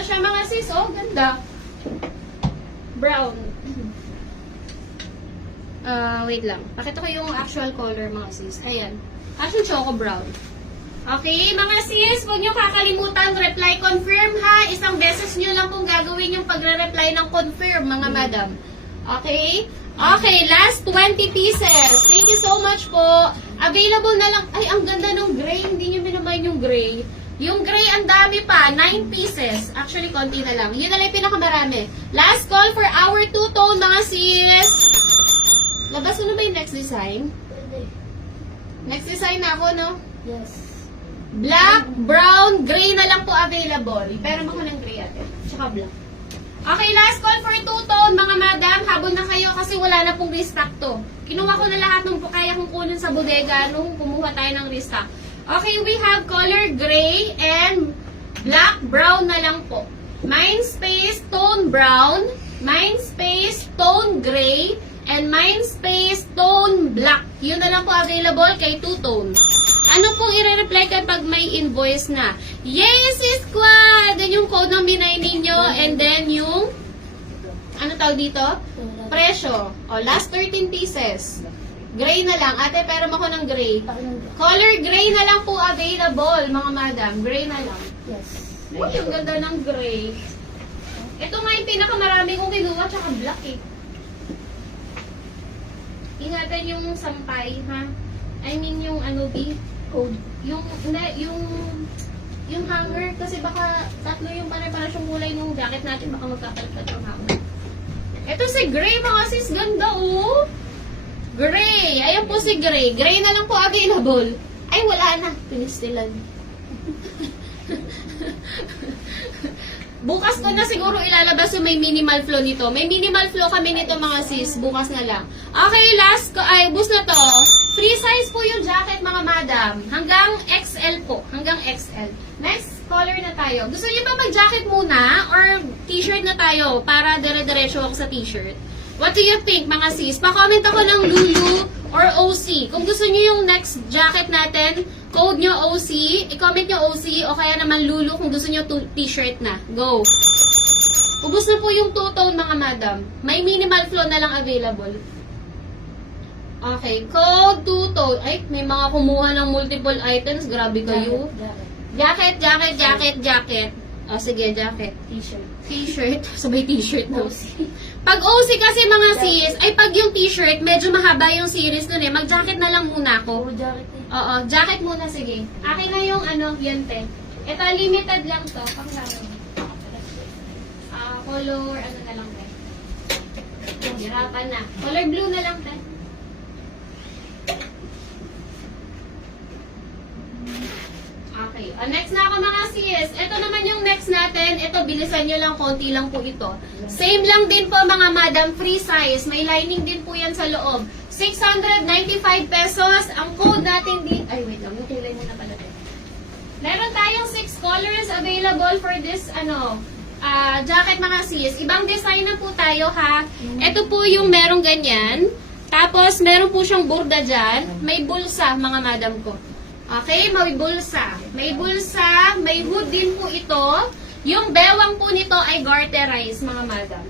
Ito siya mga sis, oh, ganda. Brown. Wait lang. Pakita ko yung actual color mga sis. Ayan. Actual choco brown. Okay, mga sis, huwag nyo kakalimutan, reply confirm ha. Isang beses nyo lang kung gagawin yung pagre-reply ng confirm, mga madam. Okay? Okay, last 20 pieces. Thank you so much po. Available na lang. Ay, ang ganda ng gray. Hindi nyo minamain yung gray. Yung gray, ang dami pa. 9 pieces. Actually, konti na lang. Yun na lang yung pinakamarami. Last call for our two-tone, mga sis. Labas mo na ba yung next design? Next design na ako, no? Yes. Black, brown, gray na lang po available. Pero ako ng gray ate. Tsaka black. Okay, last call for two-tone, mga madam. Habol na kayo kasi wala na pong restock to. Kinuha ko na lahat ng kaya kong kunin sa bodega nung kumuha tayo ng restock. Okay, we have color gray and black, brown na lang po. Mindspace, tone brown, Mindspace, tone gray, and Mindspace, tone black. Yun na lang po available kay two-tone. Ano pong i-reply kapag may invoice na? Yes, squad! Yan yung code ng binay ninyo. And then yung, ano tawag dito? Presyo. O, last 13 pieces. Gray na lang. Ate, pero ako ng gray. Color gray na lang po available, mga madam. Gray na lang. Yes. Ay, yung ganda ng gray. Ito nga yung pinakamarami kong kinuha, tsaka black eh. Ingatan yung sampay, ha? I mean yung ano, code. Yung hanger, kasi baka tatlo yung pare-parehas yung kulay ng jacket natin, baka magkakalit yung hanger. Ito si Gray, mga sis, ganda oh! Gray! Ayan po si Gray. Gray na lang po available. Ay, wala na. Pinistilan. Bukas ko na siguro ilalabas yung may minimal flow nito. May minimal flow kami nito mga sis. Bukas na lang. Okay, last ko. Ay, bus na to. Free size po yung jacket mga madam. Hanggang XL po. Hanggang XL. Next color na tayo. Gusto niyo ba mag-jacket muna? Or t-shirt na tayo? Para dire-diretso ako sa t-shirt. What do you think mga sis? Pa-comment ako ng Lulu or OC. Kung gusto niyo yung next jacket natin, code nyo OC, i-comment nyo OC, o kaya naman Lulu kung gusto nyo t-shirt na. Go! Ubus na po yung two-tone mga madam. May minimal flow na lang available. Okay, code two-tone. Ay, may mga kumuha ng multiple items. Grabe kayo. Jacket, jacket, jacket, jacket. O, sige, jacket. T-shirt. T-shirt. Sabay t-shirt na. OC. Pag OC kasi mga sis, ay pag yung t-shirt, medyo mahaba yung series nun eh. Mag-jacket na lang muna ako. Puro jacket eh. Oo, jacket muna, sige. Akin na yung ano, yan te. Ito, limited lang to. Panglaman. Color, ano na lang te. Hirapan na. Color blue na lang te. Okay. Next na ako mga sis. Ito naman yung next natin. Ito, bilisan nyo lang. Konti lang po ito. Same lang din po mga madam. Free size. May lining din po yan sa loob. 695 pesos. Ang code natin din. Ay, wait lang. Yung kulay muna pala. Meron tayong 6 colors available for this, jacket mga sis. Ibang design na po tayo, ha. Ito po yung merong ganyan. Tapos, meron po siyang burda dyan. May bulsa, mga madam ko. Okay, may bulsa. May bulsa, may hood din po ito. Yung bewang po nito ay garterize, mga madam.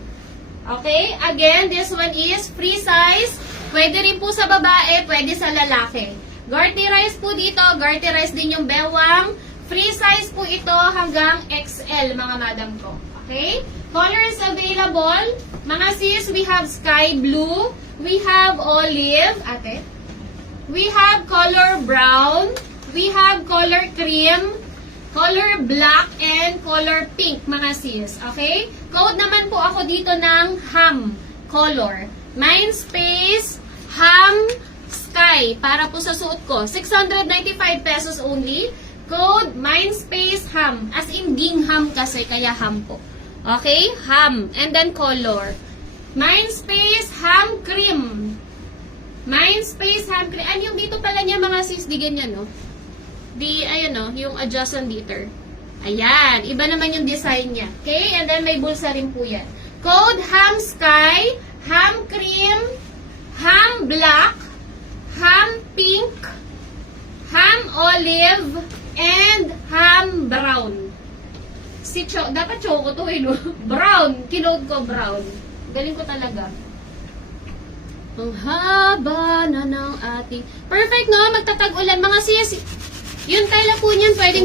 Okay, again, this one is free size. Pwede rin po sa babae, pwede sa lalaki. Garterize po dito, garterize din yung bewang. Free size po ito hanggang XL, mga madam ko. Okay, colors available. Mga sis, we have sky blue, we have olive, ate. We have color brown, we have color cream, color black, and color pink, mga sis. Okay? Code naman po ako dito ng ham color. Mindspace, ham, sky. Para po sa suot ko. 695 pesos only. Code, Mindspace, ham. As in, gingham kasi, kaya ham po. Okay? Ham. And then color. Mindspace, ham cream. Mindspace, ham cream. Ano yung dito pala niya mga sis? Di ganyan, no? Di, ayan, no? Yung adjustment dito. Ayan. Iba naman yung design niya. Okay? And then may bulsa rin po yan. Code, ham sky, ham cream, ham black, ham pink, ham olive, and ham brown. Dapat choco to eh, no? Brown. Kinode ko brown. Galing ko talaga. Ang haba na ng ating... Perfect, no? Magtatag-ulan. Mga sis, yung tela po niyan, pwedeng